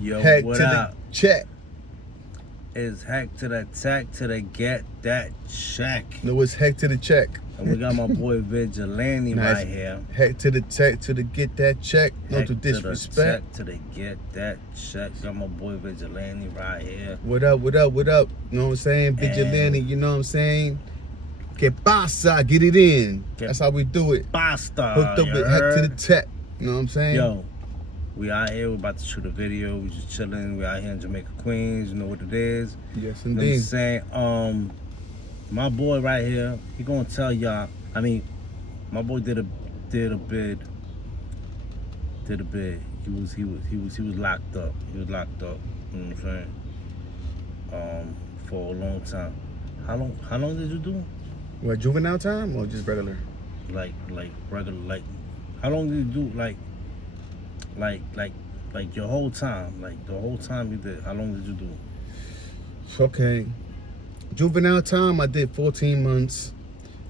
Yo, Heck what to up? the check. It's heck to the tech to the get that check. No, it's heck to the check. And we got my boy Vigilante Nice. right here. Heck to the tech to the get that check. No Heck to disrespect. To the tech to the get that check. Got my boy Vigilante right here. What up, what up, what up? You know what I'm saying? Vigilante, you know what I'm saying? Que pasa? Get it in. That's how we do it. Basta. Hooked up with heck to the tech. You know what I'm saying? Yo, we out here. We're about to shoot a video. We just chilling. We out here in Jamaica, Queens. You know what it is. Yes, You know what I'm indeed. saying? My boy right here, he gonna tell y'all. I mean, my boy did a bid. He was locked up. He was locked up. You know what I'm saying? For a long time. How long did you do? What, juvenile time or just regular? Like regular. Like, how long did you do? Like your whole time. Like the whole time you did. How long did you do? Okay. Juvenile time, I did 14 months.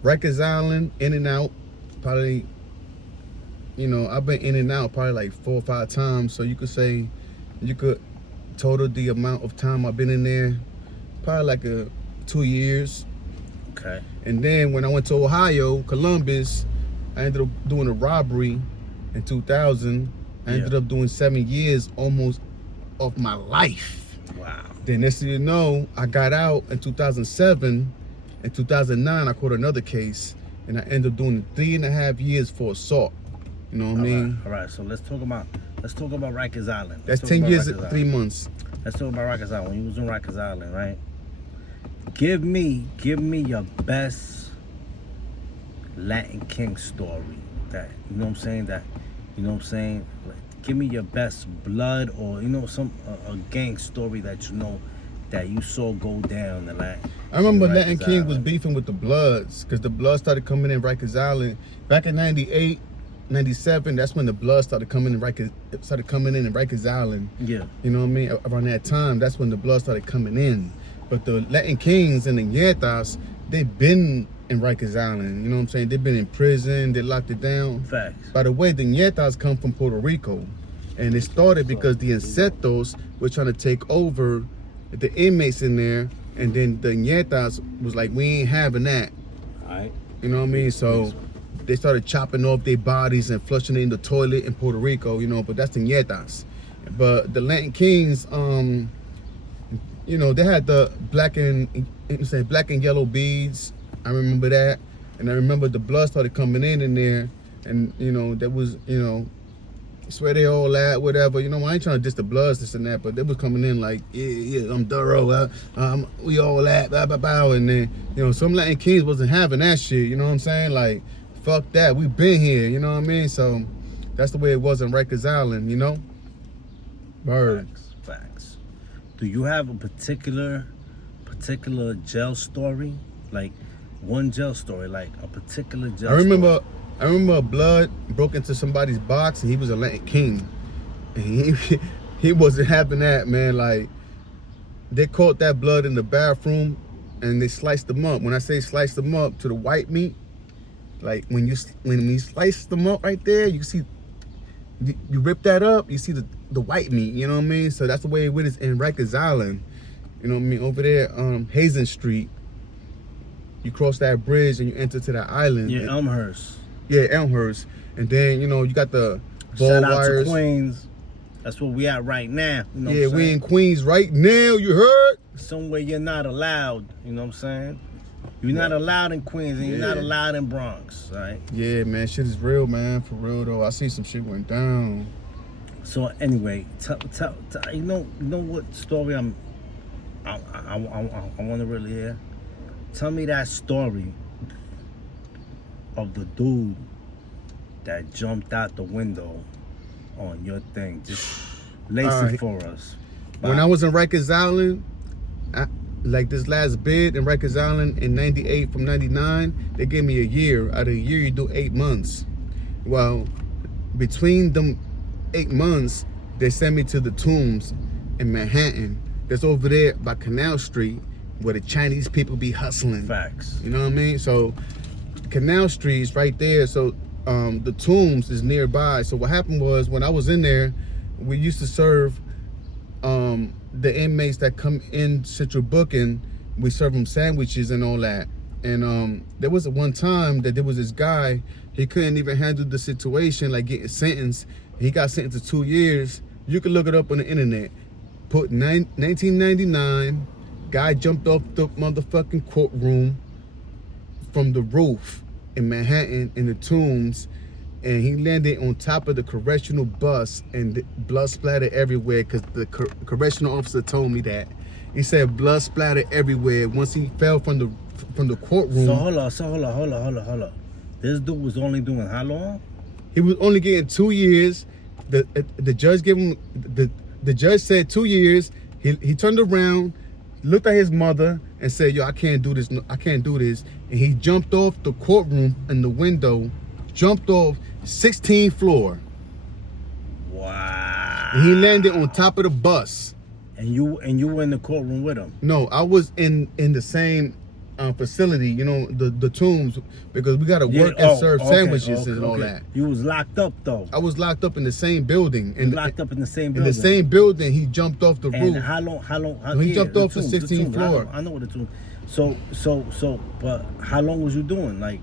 Rikers Island, in and out. Probably, you know, I've been in and out probably like 4 or 5 times. So you could say, total the amount of time I've been in there, probably like 2 years. Okay. And then when I went to Ohio, Columbus, I ended up doing a robbery in 2000. I ended up doing 7 years almost of my life. Wow. Then next thing you know, I got out in 2007. In 2009, I caught another case, and I ended up doing 3.5 years for assault. You know what I mean? All right. So let's talk about Rikers Island. That's 10 years and 3 months. Let's talk about Rikers Island. When you was in Rikers Island, right? Give me your best Latin King story. That, you know what I'm saying? Like, give me your best blood or, you know, a gang story that you know that you saw go down the Latin. I remember Rikers Latin King Island was beefing with the Bloods because the Bloods started coming in Rikers Island back in 98, 97. That's when the Bloods started coming in Rikers Island. Yeah. You know what I mean? Around that time, that's when the Bloods started coming in. But the Latin Kings and the Netas, they've been in Rikers Island. You know what I'm saying? They've been in prison. They locked it down. Facts. By the way, the Netas come from Puerto Rico. And it started because the Insetos were trying to take over the inmates in there. And then the Netas was like, we ain't having that. All right. You know what I mean? So they started chopping off their bodies and flushing it in the toilet in Puerto Rico, you know, but that's the Netas. But the Latin Kings, you know, they had the black and yellow beads. I remember that. And I remember the blood started coming in there. And, you know, that was, you know, it's where they all at, whatever. You know, I ain't trying to diss the Bloods, this and that, but they was coming in like, yeah, I'm thorough. We all at, blah, blah, blah. And then, you know, some Latin Kings wasn't having that shit, you know what I'm saying? Like, fuck that, we been here, you know what I mean? So that's the way it was in Rikers Island, you know? Bird. Facts. Do you have a particular jail story? Like one jail story, like a particular jail I remember story? Blood broke into somebody's box and he was a Latin King. And he wasn't having that, man. Like, they caught that blood in the bathroom and they sliced them up. When I say sliced them up to the white meat, like when you slice them up right there, you see, you rip that up, you see the white meat, you know what I mean? So that's the way it is in Rikers Island. You know what I mean? Over there, Hazen Street, you cross that bridge and you enter to that island. Yeah, Elmhurst. Yeah, Elmhurst. And then, you know, you got the ball Shout out wires. to Queens. That's where we at right now. You know Yeah, what I'm we saying? in Queens right now, you heard? Somewhere you're not allowed, you know what I'm saying? You're not allowed in Queens and you're not allowed in Bronx, right? Yeah, man, shit is real, man, for real though. I see some shit went down. So anyway, tell you know what story I want to really hear? Tell me that story of the dude that jumped out the window on your thing. Just lace it for us. When I was in Rikers Island, like this last bid in Rikers Island in 98 from 99, they gave me a year. Out of a year, you do 8 months. Well, between them 8 months, they sent me to the Tombs in Manhattan. That's over there by Canal Street, where the Chinese people be hustling. Facts. You know what I mean? So Canal Street is right there. So the Tombs is nearby. So what happened was, when I was in there, we used to serve the inmates that come in central booking, we serve them sandwiches and all that. And there was one time that there was this guy, he couldn't even handle the situation, like getting sentenced. He got sentenced to 2 years. You can look it up on the internet. Put 1999, guy jumped off the motherfucking courtroom from the roof in Manhattan in the Tombs, and he landed on top of the correctional bus, and blood splattered everywhere because the correctional officer told me that. He said blood splattered everywhere once he fell from the courtroom. So hold up. This dude was only doing how long? He was only getting 2 years. The judge gave him the judge said 2 years. He turned around, looked at his mother, and said, "Yo, I can't do this. I can't do this." And he jumped off the courtroom in the window, jumped off 16th floor. Wow. And he landed on top of the bus. And you were in the courtroom with him? No, I was in the same facility, you know, the Tombs, because we gotta work and serve sandwiches and all that. You was locked up though. I was locked up in the same building. Locked up in the same building. In the same building, he jumped off the and roof. How long? He jumped off the 16th floor. I know what the Tomb. So, but how long was you doing? Like,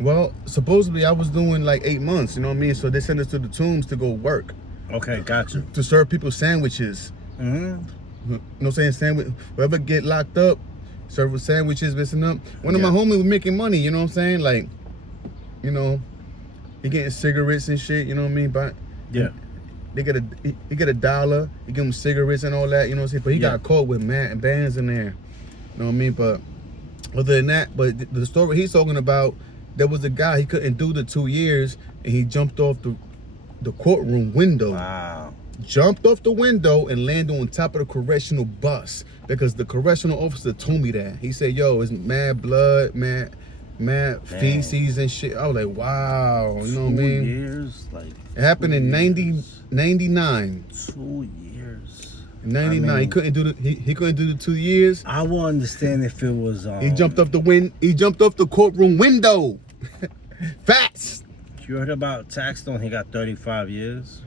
well, supposedly I was doing like 8 months. You know what I mean? So they sent us to the Tombs to go work. Okay, gotcha. To serve people sandwiches. Mm-hmm. You know what I'm saying? Sandwich. Whoever get locked up, serve sandwiches, messing up. One of my homies was making money. You know what I'm saying? Like, you know, he getting cigarettes and shit. You know what I mean? But yeah, he get $1. He give him cigarettes and all that. You know what I'm saying? But he got caught with bands in there. You know what I mean? But other than that, but the story he's talking about, there was a guy, he couldn't do the 2 years, and he jumped off the courtroom window. Wow. Jumped off the window and landed on top of the correctional bus, because the correctional officer told me that. He said, "Yo, it's mad blood, mad feces and shit." I was like, wow, you know what I mean? 2 years, like it happened in 99. 2 years. 99. I mean, he couldn't do the 2 years. I will understand if it was. He jumped off the courtroom window. Facts. You heard about Taxstone? He got 35 years.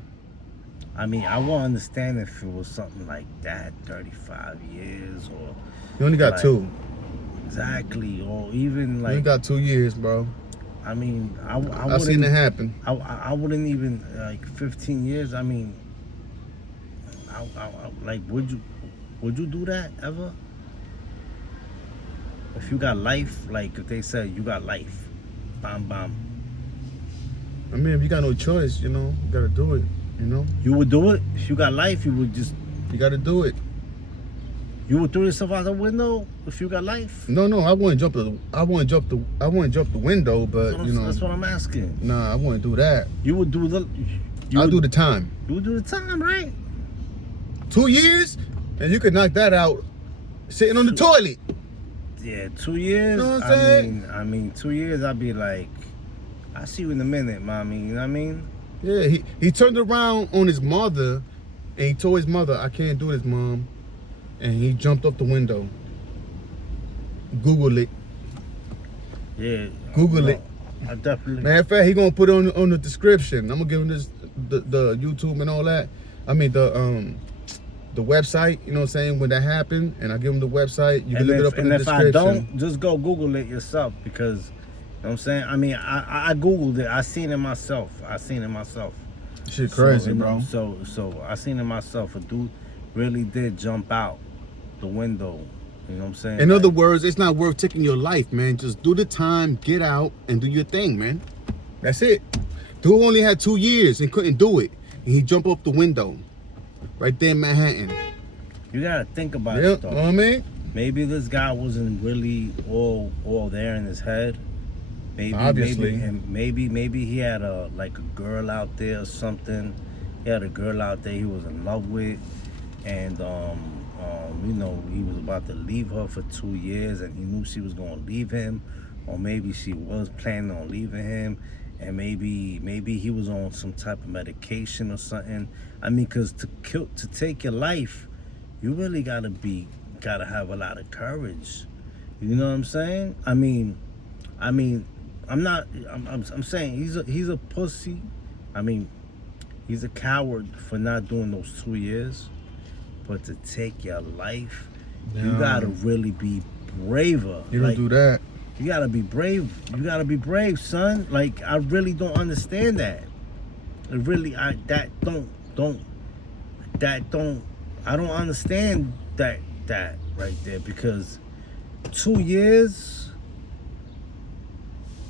I mean, I will understand if it was something like that, 35 years, or He only got like, 2. Exactly, or even like. He only got 2 years, bro. I mean, I've seen it happen. I wouldn't even like 15 years. I mean, I like, would you do that ever? If you got life, like if they said you got life, bam bam. I mean, if you got no choice, you know, you gotta do it. You know, you would do it if you got life. You would just. You gotta do it. You would throw yourself out the window if you got life. No, I wouldn't jump the window, but you know. That's what I'm asking. Nah, I wouldn't do that. You would do the. I'll do the time. You would do the time, right? 2 years, and you could knock that out sitting on the toilet. Yeah, 2 years. You know what I'm saying? I mean, 2 years. I'd be like, I'll see you in a minute, mommy. You know what I mean? Yeah, he turned around on his mother, and he told his mother, "I can't do this, Mom," and he jumped up the window. Google it. Yeah. Google it. I definitely. Matter of fact, he gonna put it on the description. I'm gonna give him the YouTube and all that. I mean the website. You know what I'm saying, when that happened, and I give him the website. You can look it up in the description. And if I don't, just go Google it yourself, because. You know what I'm saying? I mean, I Googled it. I seen it myself. Shit crazy, bro. So I seen it myself. A dude really did jump out the window. You know what I'm saying? In other words, it's not worth taking your life, man. Just do the time, get out, and do your thing, man. That's it. Dude only had 2 years and couldn't do it. And he jumped off the window. Right there in Manhattan. You gotta think about it, though. You know what I mean? Maybe this guy wasn't really all there in his head. Maybe, obviously. Maybe he had a girl out there or something. He had a girl out there he was in love with, and you know, he was about to leave her for 2 years, and he knew she was gonna leave him, or maybe she was planning on leaving him, and maybe he was on some type of medication or something. I mean, cause to take your life, you really gotta have a lot of courage. You know what I'm saying? I mean. I'm saying he's a pussy. I mean, he's a coward for not doing those 2 years. but to take your life, you Yeah. gotta really be braver. You don't do that. You gotta be brave. You gotta be brave, son. Like, I really don't understand that. I don't understand that right there, because 2 years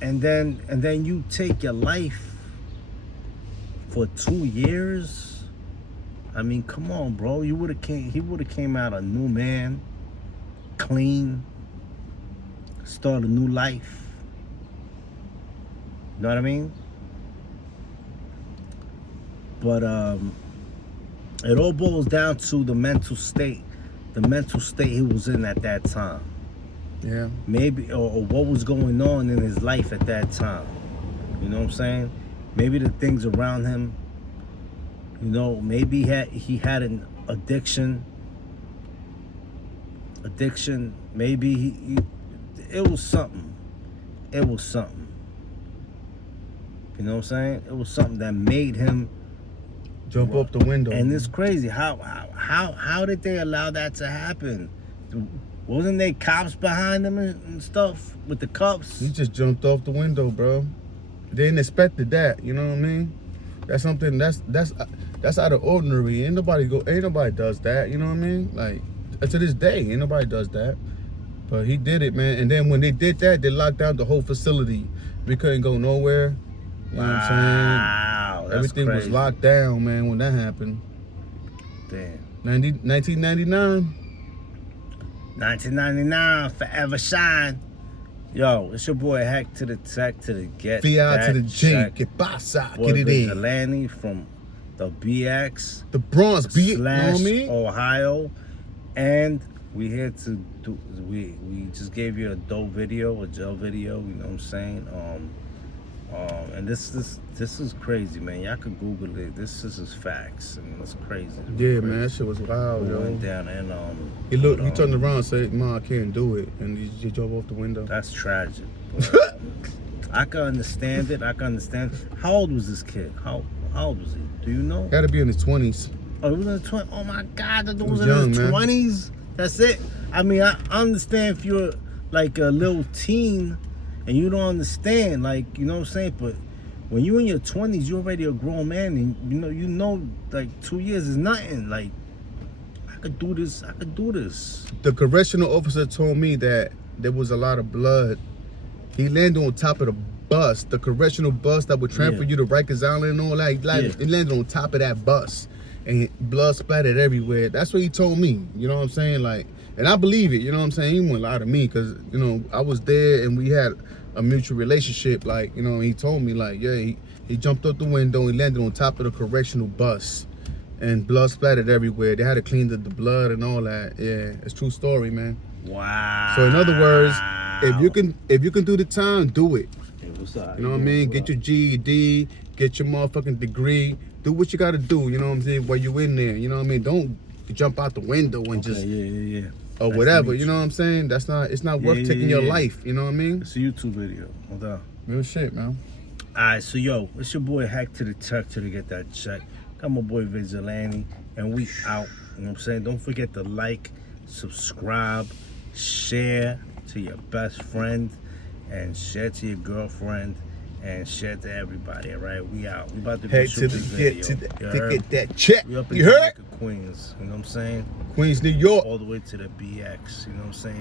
and then you take your life for 2 years. I mean, come on, bro. He would have came out a new man, clean, start a new life. You know what I mean? But it all boils down to the mental state he was in at that time. Yeah. Maybe, or what was going on in his life at that time. You know what I'm saying? Maybe the things around him, you know, maybe he had an addiction. Maybe it was something. You know what I'm saying? It was something that made him Jump up the window. And it's crazy. How did they allow that to happen? Wasn't there cops behind him and stuff with the cups? He just jumped off the window, bro. They didn't expect that. You know what I mean? That's something that's out of ordinary. Ain't nobody does that. You know what I mean? Like, to this day, ain't nobody does that. But he did it, man. And then when they did that, they locked down the whole facility. We couldn't go nowhere. You know what I'm saying? Wow, that's Everything crazy. was locked down, man, when that happened. Damn. 1999. 1999, forever shine. Yo, it's your boy Hack to the Tech to the Get VI That to the G. Check. Que pasa? Boy Get it in. Vigilante from the BX The Bronx beat, you know slash what I mean? Ohio. And we here to do, we just gave you a dope video, a jail video, you know what I'm saying? And this is crazy, man. Y'all could Google it. This is facts, and it's crazy. Yeah, man, that shit was wild, We yo. went down and He looked, he turned around and said, "Ma, I can't do it," and he just jumped off the window. That's tragic. But I can understand it. How old was this kid? How old was he? Do you know? Had to be in his 20s. Oh, he was in his 20s. Oh my God, that dude He was was in young, his man. 20s. That's it. I mean, I understand if you're like a little teen and you don't understand, like, you know what I'm saying. But when you're in your 20s, you're already a grown man, and you know, like 2 years is nothing. Like, I could do this. The correctional officer told me that there was a lot of blood. He landed on top of the bus, the correctional bus that would transfer you to Rikers Island and all that. He landed on top of that bus, and blood splattered everywhere. That's what he told me. You know what I'm saying? Like, and I believe it. You know what I'm saying? He wouldn't lie to me, because, you know, I was there and we had a mutual relationship. Like, you know, he told me, like, yeah, he jumped out the window, he landed on top of the correctional bus, and blood splattered everywhere. They had to clean the blood and all that. Yeah, it's a true story, man. Wow. So in other words, if you can do the time, do it. Hey, what's up? You know what I mean? Get your GED, get your motherfucking degree, do what you gotta do, you know what I'm saying, while you in there. You know what I mean? Don't jump out the window and just or Nice whatever, to meet you know what I'm saying? It's not worth taking your life, you know what I mean? It's a YouTube video. Hold on. Real shit, man. Alright, so yo, it's your boy Hack to the Tech to Get That Check. Got my boy Vigilante, and we out. You know what I'm saying? Don't forget to like, subscribe, share to your best friend, and share to your girlfriend, and share to everybody. Alright, we out. We about to Head shoot to this the video. to get that check. We up in You heard? Jamaica, Queens. You know what I'm saying? Queens, New York. All the way to the BX. You know what I'm saying?